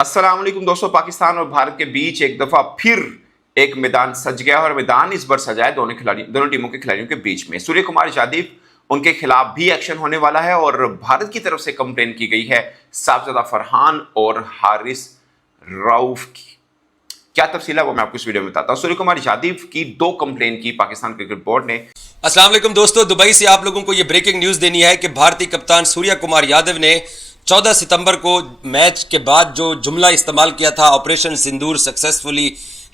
अस्सलाम वालेकुम दोस्तों। पाकिस्तान और भारत के बीच एक दफा फिर एक मैदान सज गया और मैदान इस बार सजा है दोनों टीमों के खिलाड़ियों के बीच में। सूर्य कुमार यादव उनके खिलाफ भी एक्शन होने वाला है और भारत की तरफ से कंप्लेन की गई है साहबजादा फरहान और हारिस रऊफ की। क्या तफसील है वो मैं आपको इस वीडियो में बताता हूं। सूर्य कुमार यादव की दो कंप्लेन की पाकिस्तान क्रिकेट बोर्ड ने। अस्सलाम वालेकुम दोस्तों, दुबई से आप लोगों को ये ब्रेकिंग न्यूज़ देनी है कि भारतीय कप्तान सूर्य कुमार यादव ने 14 सितंबर को मैच के बाद जो जुमला इस्तेमाल किया था ऑपरेशन सिंदूर सक्सेसफुली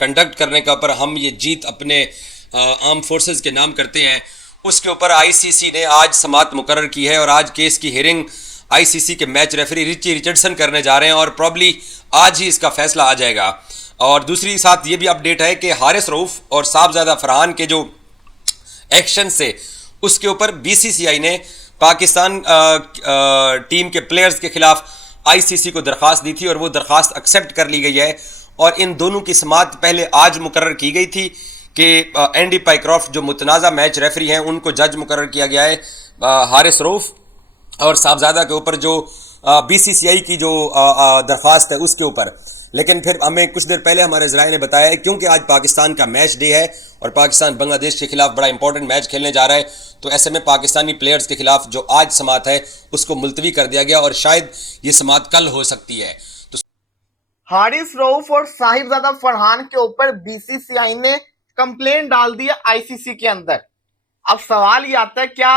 कंडक्ट करने का, पर हम ये जीत अपने आर्म फोर्सेस के नाम करते हैं, उसके ऊपर आईसीसी ने आज समाअत मुकर्रर की है और आज केस की हियरिंग आईसीसी के मैच रेफरी रिची रिचर्डसन करने जा रहे हैं और प्रॉब्ली आज ही इसका फैसला आ जाएगा। और दूसरी साथ ये भी अपडेट है कि हारिस रऊफ और साहबजादा फरहान के जो एक्शन से उसके ऊपर बीसीसीआई ने पाकिस्तान टीम के प्लेयर्स के खिलाफ आईसीसी को दरख्वास्त दी थी और वो दरख्वास्त एक्सेप्ट कर ली गई है। और इन दोनों की समाअत पहले आज मुकर्रर की गई थी कि एंडी पाइक्रॉफ्ट जो मुतनाज़ा मैच रेफरी हैं उनको जज मुकर्रर किया गया है हारिस रऊफ और साहबजादा के ऊपर जो बीसीसीआई की जो दरख्वास्त है उसके ऊपर। लेकिन फिर हमें कुछ देर पहले हमारे ज़राए ने बताया है क्योंकि आज पाकिस्तान का मैच डे है और पाकिस्तान बांग्लादेश के खिलाफ बड़ा इंपॉर्टेंट मैच खेलने जा रहा है, तो ऐसे में पाकिस्तानी प्लेयर्स के खिलाफ जो आज समाअत है उसको मुलतवी कर दिया गया और शायद ये समाअत कल हो सकती है। तो हारिस रऊफ और साहिबजादा फरहान के ऊपर बीसीसीआई ने कंप्लेंट डाल दी है आईसीसी के अंदर। अब सवाल ये आता है क्या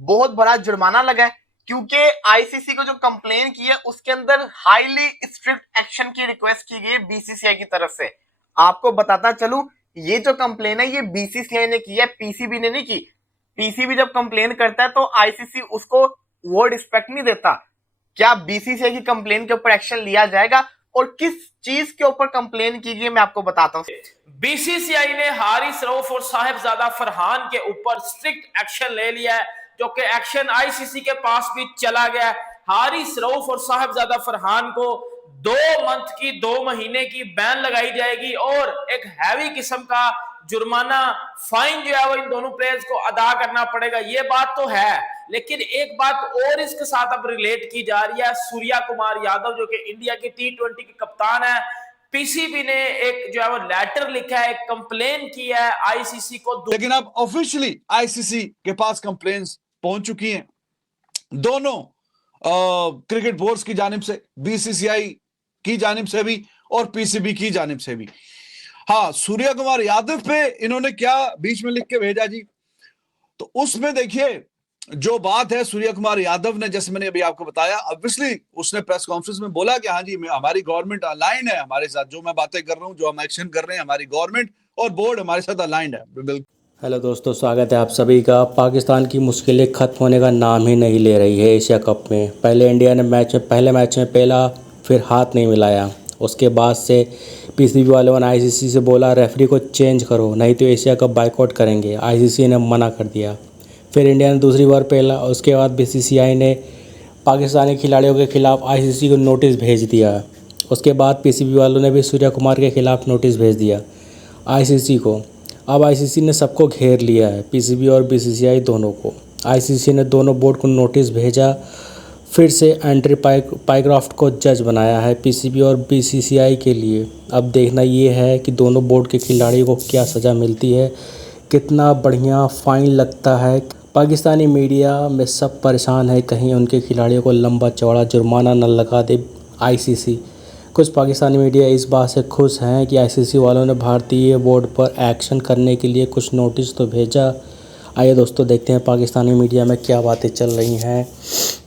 बहुत बड़ा जुर्माना लगा है, क्योंकि आईसीसी को जो कंप्लेन की है उसके अंदर हाईली स्ट्रिक्ट एक्शन की रिक्वेस्ट की गई है बीसीसीआई की तरफ से। आपको बताता चलूं, ये जो कंप्लेन है ये बीसीसीआई ने की है, पीसीबी ने नहीं की। पीसीबी जब कंप्लेन करता है तो आईसीसी उसको वो रिस्पेक्ट नहीं देता। क्या बीसीसीआई की कंप्लेन के ऊपर एक्शन लिया जाएगा और किस चीज के ऊपर कंप्लेन की गई मैं आपको बताता हूं। बीसीसीआई ने हारिस रऊफ और साहिबजादा फरहान के ऊपर स्ट्रिक्ट एक्शन ले लिया है, जो कि एक्शन आईसीसी के पास भी चला गया है। हारिस रऊफ और साहिबजादा फरहान को 2 महीने की बैन लगाई जाएगी और एक हैवी किस्म का जुर्माना फाइन जो है वो इन दोनों प्लेयर्स को अदा करना पड़ेगा। ये बात तो है, लेकिन एक बात और इसके साथ अब रिलेट की जा रही है। सूर्य कुमार यादव जो कि इंडिया की T20 के कप्तान है, पीसीबी ने एक जो है वो लेटर लिखा है, कंप्लेन की है आईसीसी को। लेकिन अब ऑफिशियली आईसीसी के पास कंप्लेन्स पहुंच चुकी हैं दोनों क्रिकेट बोर्ड्स की जानिब से, बीसीसीआई की जानिब से भी और पीसीबी की जानिब से भी। हाँ, सूर्य कुमार यादव पे इन्होंने क्या बीच में लिख के भेजा जी, तो उसमें देखिए जो बात है, सूर्य कुमार यादव ने, जैसे मैंने अभी आपको बताया, ऑब्वियसली उसने प्रेस कॉन्फ्रेंस में बोला कि हाँ जी हमारी गवर्नमेंट अलाइन है हमारे साथ, जो मैं बातें कर रहा हूँ, जो हम एक्शन कर रहे हैं, हमारी गवर्नमेंट और बोर्ड हमारे साथ अलाइंड है। बिल्कुल। हेलो दोस्तों, स्वागत है आप सभी का। पाकिस्तान की मुश्किलें ख़त्म होने का नाम ही नहीं ले रही है एशिया कप में। पहले इंडिया ने पहले मैच में पहला फिर हाथ नहीं मिलाया, उसके बाद से पीसीबी वालों ने आईसीसी से बोला रेफरी को चेंज करो नहीं तो एशिया कप बायकॉट करेंगे। आईसीसी ने मना कर दिया। फिर इंडिया ने दूसरी बार पहला, उसके बाद बीसीसीआई ने पाकिस्तानी खिलाड़ियों के खिलाफ आईसीसी को नोटिस भेज दिया। उसके बाद पीसीबी वालों ने भी सूर्य कुमार के खिलाफ नोटिस भेज दिया आईसीसी को। अब आईसीसी ने सबको घेर लिया है, पीसीबी और बीसीसीआई दोनों को। आईसीसी ने दोनों बोर्ड को नोटिस भेजा, फिर से एंड्री पाइक्रॉफ्ट को जज बनाया है पीसीबी और बीसीसीआई के लिए। अब देखना ये है कि दोनों बोर्ड के खिलाड़ियों को क्या सज़ा मिलती है, कितना बढ़िया फ़ाइन लगता है। पाकिस्तानी मीडिया में सब परेशान है कहीं उनके खिलाड़ियों को लंबा चौड़ा जुर्माना न लगा दे आईसीसी। कुछ पाकिस्तानी मीडिया इस बात से खुश हैं कि आईसीसी वालों ने भारतीय बोर्ड पर एक्शन करने के लिए कुछ नोटिस तो भेजा। आइए दोस्तों देखते हैं पाकिस्तानी मीडिया में क्या बातें चल रही हैं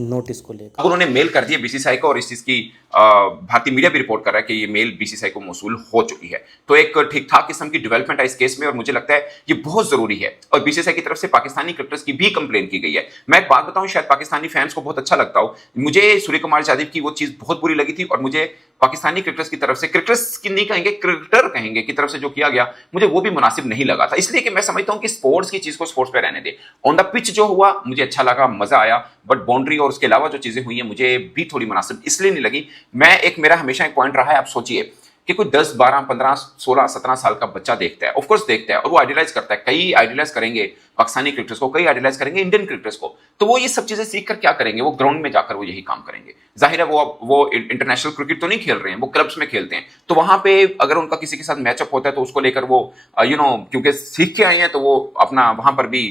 नोटिस को लेकर। उन्होंने मेल कर दिया बीसीसीआई को और इस चीज की भारतीय मीडिया भी रिपोर्ट कर रहा है कि ये मेल बीसीसीआई को मौसूल हो चुकी है। तो एक ठीक ठाक किस्म की डेवलपमेंट है इस केस में और मुझे लगता है ये बहुत जरूरी है। और बीसीसीआई की तरफ से पाकिस्तानी क्रिकेटर्स की भी कंप्लेन की गई है। मैं एक बात बताऊं, शायद पाकिस्तानी फैंस को बहुत अच्छा लगता हो, मुझे सूर्य कुमार यादव की वो चीज बहुत बुरी लगी थी और मुझे पाकिस्तानी क्रिकेटर्स की तरफ से, क्रिकेटर्स की नहीं कहेंगे, क्रिकेटर कहेंगे, की तरफ से जो किया गया मुझे वो भी मुनासिब नहीं लगा था। इसलिए कि मैं समझता हूं कि स्पोर्ट्स की चीज को स्पोर्ट्स पे रहने दे। ऑन द पिच जो हुआ मुझे अच्छा लगा, मजा आया, बट बाउंड्री और उसके अलावा जो चीजें हुई हैं मुझे भी थोड़ी मुनासिब इसलिए नहीं लगी। मेरा हमेशा एक पॉइंट रहा है, आप सोचिए कि कोई 10, 12, 15, 16, 17 साल का बच्चा देखता है, ऑफकोर्स देखता है, और वो आइडियलाइज करता है। कई आइडियलाइज करेंगे पाकिस्तानी क्रिकेटर्स को, कई आइडियलाइज करेंगे इंडियन क्रिकेटर्स को। तो वो ये सब चीजें सीख कर क्या करेंगे? वो ग्राउंड में जाकर वो यही काम करेंगे। जाहिर है वो इंटरनेशनल क्रिकेट तो नहीं खेल रहे हैं, वो क्लब्स में खेलते हैं। तो वहां पे अगर उनका किसी के साथ मैचअप होता है तो उसको लेकर वो क्योंकि सीख के आए हैं तो वो अपना वहां पर भी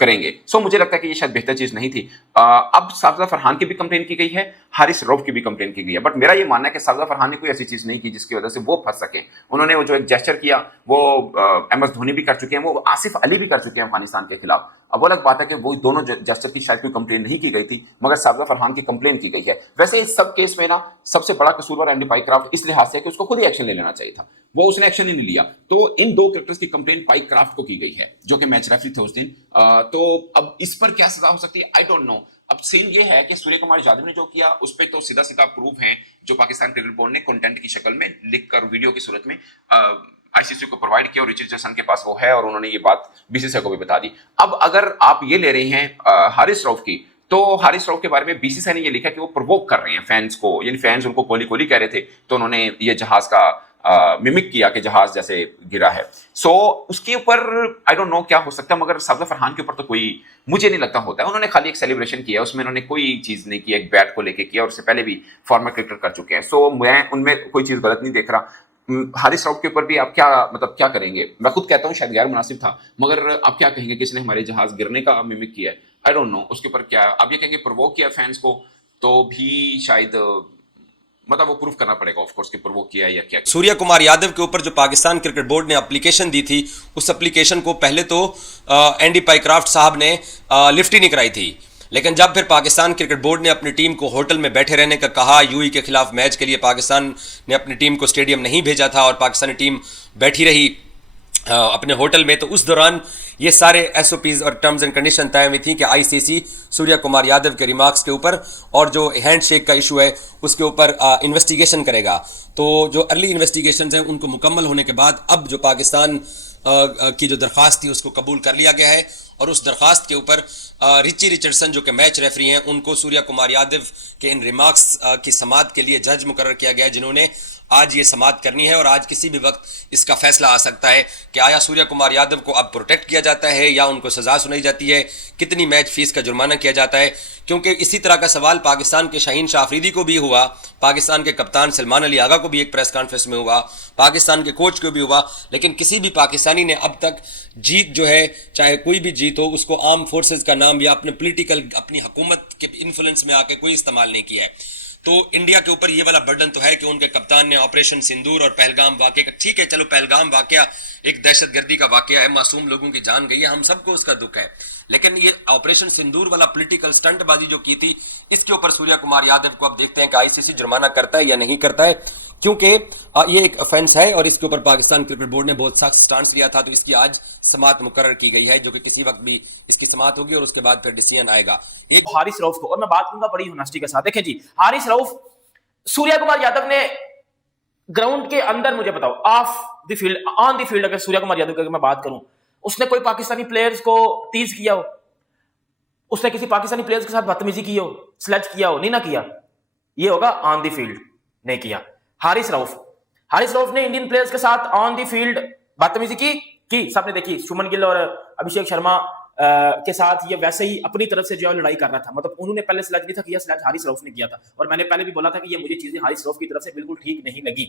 करेंगे। सो मुझे लगता है कि ये शायद बेहतर चीज नहीं थी। अब साजिदा फरहान की भी कंप्लेन की गई है, हारिस रऊफ की भी कंप्लेन की गई है, बट मेरा ये मानना है कि साजिदा फरहान ने कोई ऐसी चीज नहीं की जिसकी वजह से वो फंस सके। उन्होंने वो जो एक जेस्चर किया वो MS धोनी भी कर चुके हैं, वो आसिफ अली भी कर चुके हैं अफगानिस्तान के खिलाफ। अब वो अलग बात है कि वो दोनों जेस्चर की शायद कोई कंप्लेन नहीं की गई थी, मगर साजिदा फरहान की कंप्लेन की गई है। वैसे इस सब केस में ना सबसे बड़ा कसूरवार एमडी पाइकराफ्ट इस लिहाज से कि उसको खुद ही एक्शन ले लेना चाहिए था, वो उसने एक्शन ही नहीं लिया। तो इन दो क्रिकेटर्स की कंप्लेन पाइकराफ्ट को की गई है जो कि मैच रेफरी थे उस दिन। तो अब इस पर क्या सजा हो सकती है, आई डोंट नो। अब सीन ये है कि सूर्य कुमार यादव ने जो किया उस पर तो सीधा सीधा प्रूफ है जो पाकिस्तान क्रिकेट बोर्ड ने कंटेंट की शक्ल में लिखकर वीडियो की सूरत में आईसीसी को प्रोवाइड किया, और रिचर्डसन के पास वो है और उन्होंने ये बात बीसीसीआई को भी बता दी। अब अगर आप ये ले रहे हैं हारिस रऊफ की, तो हारिस रऊफ के बारे में बीसीसीआई ने ये लिखा कि वो प्रोवोक कर रहे हैं फैंस को, यानी फैंस उनको कोहली कोहली कह रहे थे, तो उन्होंने ये जहाज का मिमिक किया कि जहाज जैसे गिरा है। सो उसके ऊपर आई डोंट नो क्या हो सकता है, मगर साजिदा फरहान के ऊपर तो कोई मुझे नहीं लगता होता है। उन्होंने खाली एक सेलिब्रेशन किया, उसमें उन्होंने कोई चीज नहीं की, एक बैट को लेके किया, और उससे पहले भी फॉर्मर क्रिकेटर कर चुके हैं। सो मैं उनमें कोई चीज गलत नहीं देख रहा। हारिस रऊफ के ऊपर भी आप क्या करेंगे? मैं खुद कहता हूँ शायद गैर मुनासिब था, मगर आप क्या कहेंगे? किसने हमारे जहाज गिरने का मिमिक किया है? आई डोंट नो उसके ऊपर क्या आप ये कहेंगे प्रोवोक किया फैंस को, तो भी शायद वो प्रूफ करना पड़ेगा ऑफ कोर्स कि प्रोवोक किया या क्या। सूर्य कुमार यादव के ऊपर जो पाकिस्तान क्रिकेट बोर्ड ने एप्लीकेशन दी थी, उस एप्लीकेशन को पहले तो एंडी पाइकराफ्ट साहब ने लिफ्ट ही नहीं कराई थी, लेकिन जब फिर पाकिस्तान क्रिकेट बोर्ड ने अपनी टीम को होटल में बैठे रहने का कहा, यूएई के खिलाफ मैच के लिए पाकिस्तान ने अपनी टीम को स्टेडियम नहीं भेजा था और पाकिस्तानी टीम बैठी रही अपने होटल में, तो उस दौरान ये सारे एसओपीज और टर्म्स एंड कंडीशन तय हुई थी कि आईसीसी सूर्य कुमार यादव के रिमार्क्स के ऊपर और जो हैंडशेक का इशू है उसके ऊपर इन्वेस्टिगेशन करेगा। तो जो अर्ली इन्वेस्टिगेशंस हैं उनको मुकम्मल होने के बाद अब जो पाकिस्तान की जो दरख्वास्त थी उसको कबूल कर लिया गया है, और उस दरख्वास्त के ऊपर रिची रिचर्डसन जो कि मैच रेफरी हैं उनको सूर्य कुमार यादव के इन रिमार्क्स की समाअत के लिए जज मुकर्रर किया गया है, जिन्होंने आज ये समाअत करनी है। और आज किसी भी वक्त इसका फैसला आ सकता है कि आया सूर्य कुमार यादव को अब प्रोटेक्ट किया जाता है या उनको सजा सुनाई जाती है, कितनी मैच फीस का जुर्माना किया जाता है। क्योंकि इसी तरह का सवाल पाकिस्तान के शाहीन शाह अफरीदी को भी हुआ, पाकिस्तान के कप्तान सलमान अली आगा को भी एक प्रेस कॉन्फ्रेंस में हुआ, पाकिस्तान के कोच को भी हुआ, लेकिन किसी भी पाकिस्तानी ने अब तक जीत जो है, चाहे कोई भी जीत हो, उसको आर्म फोर्सेस का नाम या अपने पॉलिटिकल अपनी हुकूमत के इन्फ्लुएंस में आके कोई इस्तेमाल नहीं किया है। तो इंडिया के ऊपर ये वाला बर्डन तो है कि उनके कप्तान ने ऑपरेशन सिंदूर और पहलगाम वाकये का, ठीक है चलो पहलगाम वाकया एक दहशतगर्दी का वाकया है, मासूम लोगों की जान गई है, हम सबको उसका दुख है, लेकिन ये ऑपरेशन सिंदूर वाला पॉलिटिकल स्टंटबाजी जो की थी, इसके ऊपर सूर्य कुमार यादव को अब देखते हैं कि आईसीसी जुर्माना करता है या नहीं करता है, क्योंकि ये एक ऑफेंस है और इसके ऊपर पाकिस्तान क्रिकेट बोर्ड ने बहुत सख्त स्टांस लिया था। तो इसकी आज समाअत मुकर्रर की गई है, जो कि किसी वक्त भी इसकी समाअत होगी और उसके बाद फिर डिसीजन आएगा। एक हारिस रऊफ को, और मैं बात करूंगा बड़ी होनेस्टी के साथ। देखें जी, हारिस रऊफ, सूर्य कुमार यादव ने ग्राउंड के अंदर, मुझे बताओ of the field, on the field, अगर सूर्य कुमार यादव की मैं बात करूं, उसने कोई पाकिस्तानी प्लेयर्स को टीज किया हो, उसने किसी पाकिस्तानी प्लेयर्स के साथ बदतमीजी की हो, स्लैच किया हो? नहीं ना किया। ये होगा ऑन द फील्ड, नहीं किया। हारिस रऊफ ने इंडियन प्लेयर्स के साथ ऑन द फील्ड बदतमीजी की सबने देखी। शुभमन गिल और अभिषेक शर्मा के साथ ये वैसे ही अपनी तरफ से जो है लड़ाई कर रहा था, मतलब उन्होंने पहले स्लैच नहीं था किया, स्लैच हारिस रऊफ ने किया था। और मैंने पहले भी बोला था कि ये मुझे चीजें हारिस रऊफ की तरफ से बिल्कुल ठीक नहीं लगी,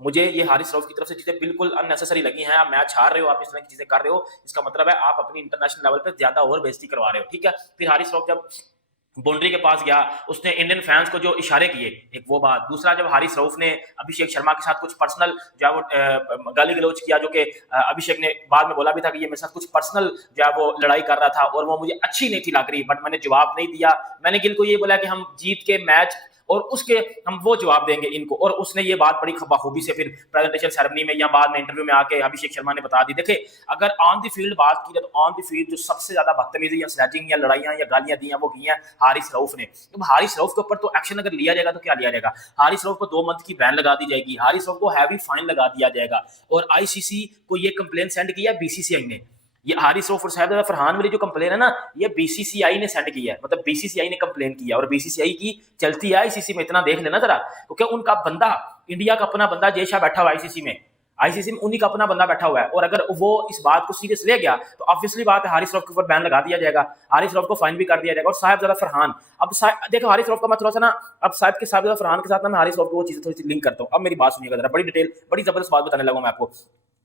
मुझे ये हारिस रऊफ की तरफ से चीजें बिल्कुल अननेसेसरी लगी हैं। आप मैच हार रहे हो, आप इस तरह की चीजें कर रहे हो, इसका मतलब है आप अपनी इंटरनेशनल लेवल पे ज्यादा ओवर बेइज्जती करवा रहे हो, ठीक है। फिर हारिस रऊफ जब बाउंड्री के पास गया, उसने इंडियन फैंस को जो इशारे किए, एक वो बात। दूसरा, जब हारिस रऊफ ने अभिषेक शर्मा के साथ कुछ पर्सनल जो है वो गाली गलौज किया, जो कि अभिषेक ने बाद में बोला भी था कि ये मेरे साथ कुछ पर्सनल जो है वो लड़ाई कर रहा था और वो मुझे अच्छी नहीं थी लग रही, बट मैंने जवाब नहीं दिया। मैंने गिल को ये बोला कि हम जीत के मैच और उसके हम वो जवाब देंगे इनको, और उसने ये बात बड़ी बखूबी से फिर प्रेजेंटेशन सेरेमनी में या बाद में इंटरव्यू में आके अभिषेक शर्मा ने बता दी। देखे, अगर ऑन द फील्ड बात की जाए तो ऑन द फील्ड जो सबसे ज्यादा बदतमीजी या स्लैचिंग या लड़ाइयां या गालियां दी हैं वो की हैं हारिस रऊफ ने। तो हारिस रऊफ के ऊपर तो एक्शन अगर लिया जाएगा तो क्या लिया जाएगा? हारिस रऊफ को 2 मंथ की बैन लगा दी जाएगी, हारिस रऊफ को हैवी फाइन लगा दिया जाएगा। और आईसीसी को ये कंप्लेन सेंड किया बीसीसीआई ने। ये हारिस रऊफ और साहिबजादा फरहान वाली जो कंप्लेन है ना, ये बीसीसीआई ने सेंड किया है, मतलब बीसीसीआई ने कंप्लेन किया, और बीसीसीआई की चलती है आईसीसी में, इतना देख लेना जरा, क्योंकि उनका बंदा इंडिया का अपना बंदा जय शाह बैठा हुआ है आईसीसी में, आईसीसी में उन्हीं का अपना बंदा बैठा हुआ है, और अगर वो इस बात को सीरियस ले गया तो ऑब्वियसली बात है हारिस रऊफ के ऊपर बैन लगा दिया जाएगा, हारिस रऊफ को फाइन भी कर दिया जाएगा। और साहिबजादा फरहान, अब देखो हारिस रऊफ का मैं थोड़ा सा ना, अब साहिबजादा फरहान के साथ ना मैं हारिस रऊफ को वो चीजें थोड़ी सी लिंक करता हूँ। अब मेरी बात सुनिएगा जरा, बड़ी डिटेल, बड़ी जबरदस्त बात बताने लगा मैं आपको।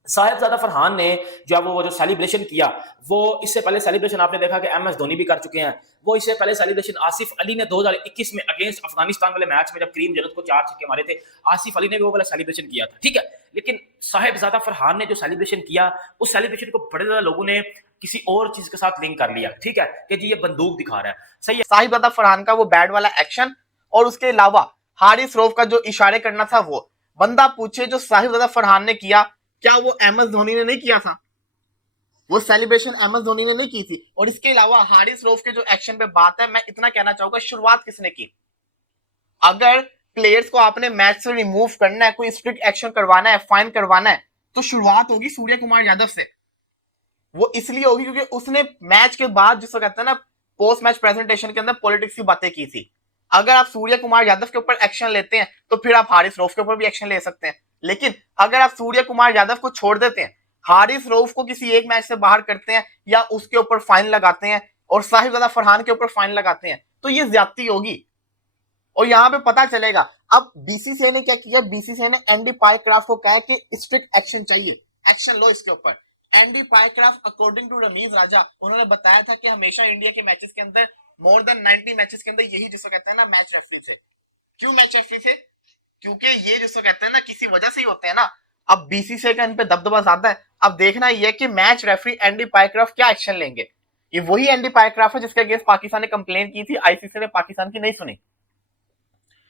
साहिबजादा फरहान ने जो सेलिब्रेशन किया, वो इससे पहले सेलिब्रेशन आपने देखा कि एमएस धोनी भी कर चुके हैं, वो इससे पहले सेलिब्रेशन आसिफ अली ने 2021 में अगेंस्ट अफगानिस्तान वाले मैच में जब करीम जन्नत को 4 छक्के मारे थे, आसिफ अली ने भी वो वाला सेलिब्रेशन किया था, ठीक है। लेकिन साहिबजादा फरहान ने जो सेलिब्रेशन किया, उस सेलिब्रेशन को बड़े ज्यादा लोगों ने किसी और चीज के साथ लिंक कर लिया, ठीक है, कि जी ये बंदूक दिखा रहा है, सही है। साहिबजादा फरहान का वो बैट वाला एक्शन और उसके अलावा हारिस रऊफ का जो इशारे करना था, वो बंदा पूछे जो साहिबजादा फरहान ने किया, क्या वो एमएस धोनी ने नहीं किया था? वो सेलिब्रेशन एमएस धोनी ने नहीं की थी। और इसके अलावा हारिस रऊफ के जो एक्शन पे बात है, मैं इतना कहना चाहूंगा, शुरुआत किसने की? अगर प्लेयर्स को आपने मैच से रिमूव करना है, कोई स्ट्रिक्ट एक्शन करवाना है, फाइन करवाना है, तो शुरुआत होगी सूर्य कुमार यादव से। वो इसलिए होगी क्योंकि उसने मैच के बाद जिसको कहते हैं ना, पोस्ट मैच प्रेजेंटेशन के अंदर पॉलिटिक्स की बातें की थी। अगर आप सूर्य कुमार यादव के ऊपर एक्शन लेते हैं तो फिर आप हारिस रऊफ के ऊपर भी एक्शन ले सकते हैं। लेकिन अगर आप सूर्य कुमार यादव को छोड़ देते हैं, हारिस रऊफ को किसी एक मैच से बाहर करते हैं या उसके ऊपर फाइन लगाते हैं और साहिबजादा फरहान के ऊपर फाइन लगाते हैं, तो ये ज्यादती होगी। और यहां पे पता चलेगा। अब बीसीसीआई ने क्या किया, बीसीसीआई ने एंडी पाइक्राफ्ट को कहा कि स्ट्रिक्ट एक्शन चाहिए, एक्शन लो इसके ऊपर। Andy Pycroft according to Ramiz Raja, उन्होंने बताया था कि हमेशा इंडिया के मैचेस के अंदर मोर देन 90 मैचेस के अंदर यही जिसको कहते हैं ना मैच रेफरी थे। क्यों मैच रेफरी थे? क्योंकि ये जिसको कहते हैं ना किसी वजह से ही होते हैं ना। अब बीसीसीआई का इन पे दबदबा ज्यादा है। अब देखना ये है कि मैच रेफरी एंडी पाइक्राफ्ट क्या एक्शन लेंगे। ये वही एंडी पाइक्राफ्ट है जिसके अगेंस्ट पाकिस्तान ने कंप्लेन की थी, आईसीसी ने पाकिस्तान की नहीं सुनी,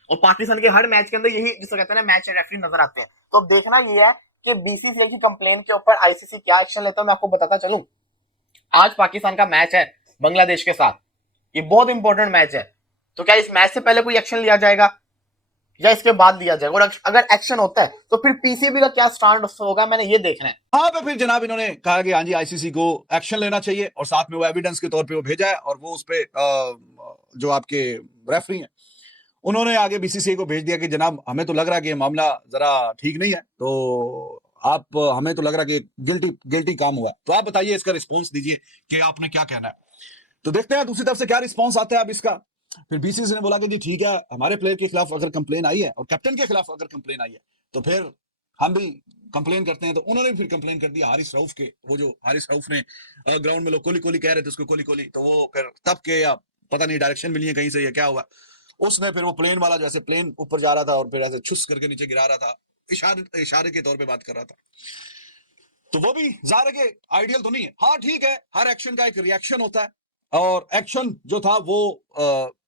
और पाकिस्तान के हर मैच के अंदर यही जिसको कहते हैं ना मैच रेफरी नजर आते हैं। तो अब देखना ये है कि बीसीसीआई की कंप्लेन के ऊपर आईसीसी क्या एक्शन लेता है। मैं आपको बताता चलूं, आज पाकिस्तान का मैच है बांग्लादेश के साथ, ये बहुत इंपॉर्टेंट मैच है। तो क्या इस मैच से पहले कोई एक्शन लिया जाएगा या इसके बाद लिया जाएगा? और अगर एक्शन होता है तो फिर पीसीबी का क्या स्टैंड होगा, मैंने ये देखना है। हाँ पे फिर जनाब इन्होंने कहा कि हाँ जी आईसीसी को एक्शन लेना चाहिए, और साथ में वो एविडेंस के तौर पे वो भेजा है, और वो उस पे जो आपके रेफरी हैं उन्होंने आगे बीसीसीआई को भेज दिया कि जनाब हमें तो लग रहा है कि ये मामला जरा ठीक नहीं है, तो आप हमें तो लग रहा है कि गिल्टी काम हुआ है, तो आप बताइए इसका रिस्पॉन्स दीजिए कि आपने क्या कहना है। तो देखते हैं दूसरी तरफ से क्या रिस्पॉन्स आता है अब इसका। फिर बीसीसीआई ने बोला कि जी ठीक है, हमारे प्लेयर के खिलाफ अगर कंप्लेन आई है और कैप्टन के खिलाफ अगर कंप्लेन आई है तो फिर हम भी कंप्लेन करते हैं। तो उन्होंने फिर कंप्लेन कर दिया हारिस रऊफ के, वो जो हारिस रऊफ ने ग्राउंड में लोग कोली कोली कह रहे थे उसको कोली कोली, तो वो फिर तब के या पता नहीं डायरेक्शन मिली है कहीं से या क्या हुआ, उसने फिर वो प्लेन वाला जैसे प्लेन ऊपर जा रहा था और फिर ऐसे छुस करके नीचे गिरा रहा था, इशारे के तौर पे बात कर रहा था। तो वो भी ज़ाहिर है कि आइडियल तो नहीं है। हाँ ठीक है, हर एक्शन का एक रिएक्शन होता है, और एक्शन जो था वो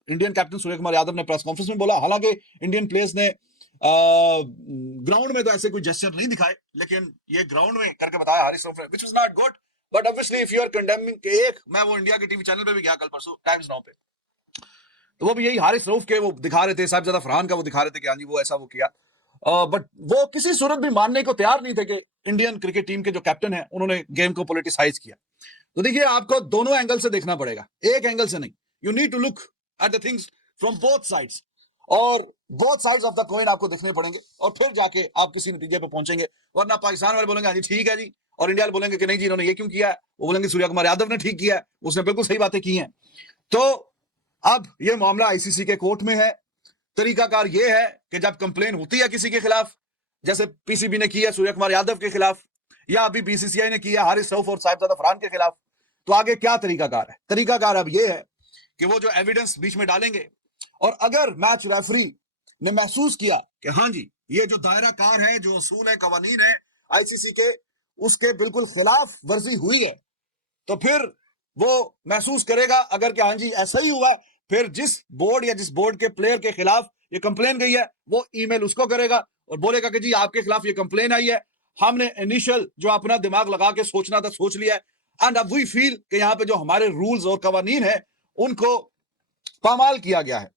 इंडियन कैप्टन सूर्य कुमार यादव ने प्रेस कॉन्फ्रेंस में बोला। हालांकि इंडियन प्लेयर्स ने ग्राउंड में तो ऐसे कोई जेस्चर नहीं दिखाए, लेकिन ये ग्राउंड में करके बताया हारिस रऊफ ने, which was not good, but obviously if you are condemning, एक मैं वो इंडिया के टीवी चैनल पे भी गया कल परसों टाइम्स नाउ पे, तो वो भी यही हारिस रऊफ के वो दिखा रहे थे, साहिबजादा फरहान का वो दिखा रहे थे कि हाँ जी वो ऐसा वो किया, बट वो किसी सूरत भी मानने को तैयार नहीं थे कि इंडियन क्रिकेट टीम के जो कैप्टन है उन्होंने गेम को पॉलिटिसाइज किया। तो देखिए आपको दोनों एंगल से देखना पड़ेगा, एक एंगल से नहीं। You need to look at the things from both sides, और both sides of the coin आपको देखने पड़ेंगे, और फिर जाके आप किसी नतीजे पे पहुंचेंगे। वरना पाकिस्तान वाले बोलेंगे हाँ जी ठीक है जी, और इंडिया वाले बोलेंगे कि नहीं जी इन्होंने ये क्यों किया है, वो बोलेंगे सूर्य कुमार यादव ने ठीक किया है, उसने बिल्कुल सही बातें की हैं। तो अब ये मामला आईसीसी के कोर्ट में है। तरीकाकार ये है कि जब कंप्लेन होती है किसी के खिलाफ, जैसे पीसीबी ने किया सूर्य कुमार यादव के खिलाफ, या अभी बीसीसीआई ने किया हारिस रऊफ और साहिबजादा फरहान के खिलाफ, तो आगे क्या तरीकाकार है? तरीकाकार अब ये है कि वो जो एविडेंस बीच में डालेंगे, और अगर मैच रेफरी ने महसूस किया कि हाँ जी ये जो दायरा कार है, जो असूल है, कवानीन है आईसीसी के, उसके बिल्कुल खिलाफ वर्जी हुई है, तो फिर वो महसूस करेगा अगर कि हाँ जी ऐसा ही हुआ, फिर जिस बोर्ड या जिस बोर्ड के प्लेयर के खिलाफ ये कंप्लेन गई है वो ईमेल उसको करेगा और बोलेगा कि जी आपके खिलाफ ये कंप्लेन आई है, हमने इनिशियल जो अपना दिमाग लगा के सोचना था सोच लिया है, एंड अब वी फील कि यहाँ पे जो हमारे रूल्स और कवानीन है उनको पामाल किया गया है।